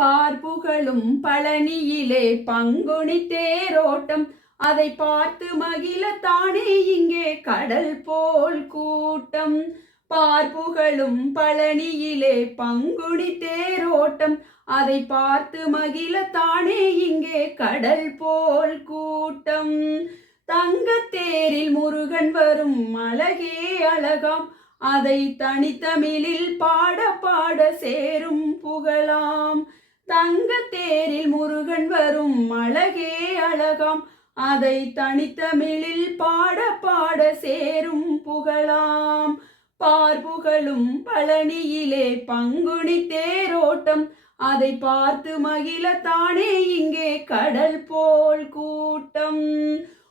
பார்ப்புகளும் பழனியிலே பங்குனி தேரோட்டம் அதை பார்த்து மகிழத்தானே இங்கே கடல் போல் கூட்டம். பார்ப்புகளும் பழனியிலே பங்குனி தேரோட்டம் அதை பார்த்து மகிழத்தானே இங்கே கடல் போல் கூட்டம். தங்கத்தேரில் முருகன் வரும் அழகே அழகாம் அதை தனித்தமிழில் பாட பாட சேரும் புகழாம். தங்கத்தேரில் முருகன் வரும் அழகே அழகாம் அதை தனித்தமிழில் பாட பாட சேரும் புகழாம். பார்ப்புகளும் பழனியிலே பங்குனி தேரோட்டம் அதை பார்த்து மகிழத்தானே இங்கே கடல் போல் கூட்டம்.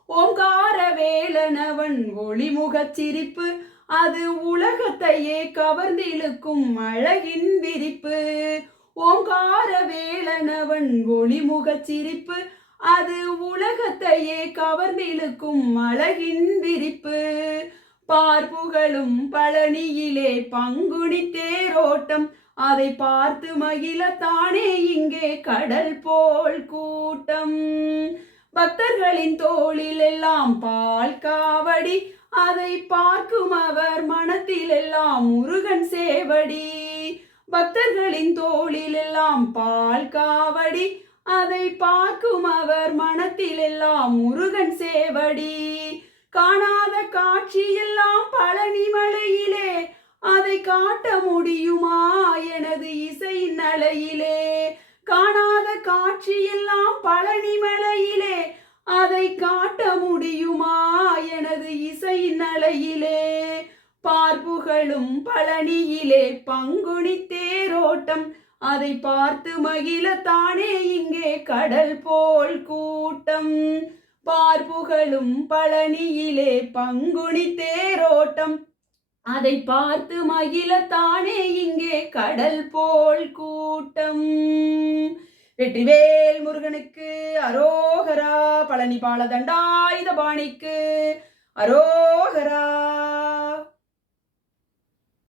ஓங்கார வேலனவன் ஒளிமுகச் சிரிப்பு அது உலகத்தையே கவர்ந்திழுக்கும் அழகின் விரிப்பு. ஓங்கார வேலனவன் ஒளிமுகச் சிரிப்பு அது உலகத்தையே கவர்ந்திழுக்கும் அழகின் விரிப்பு. பார்ப்புகளும் பழனியிலே பங்குனி தேரோட்டம் அதை பார்த்து மகிழத்தானே இங்கே கடல் போல் கூட்டம். பக்தர்களின் தோளில் எல்லாம் பால் காவடி அதை பார்க்கும் அவர் மனத்தில் எல்லாம் முருகன் சேவடி. பக்தர்களின் தோளில் எல்லாம் பால் காவடி அதை பார்க்கும் அவர் மனத்தில் எல்லாம் முருகன் சேவடி. காணாத காட்சி எல்லாம் பழனி மலையிலே அதை காட்ட முடியுமா எனது இசையின் அலையிலே. காணாத காட்சி எல்லாம் பழனி மலையிலே அதை காட்ட முடியுமா எனது இசையின் அலையிலே. பார்ப்புகளும் பழனியிலே பங்குனி தேரோட்டம் அதை பார்த்து மகிழத்தானே இங்கே கடல் போல் கூட்டம். பார்ப்புகளும் பழனியிலே பங்குனி தேரோட்டம் அதை பார்த்து மகிழத்தானே இங்கே கடல் போல் கூட்டம். வெற்றிவேல் முருகனுக்கு அரோகரா. பழனி பாலதண்டாயுத பாணிக்கு அரோகரா.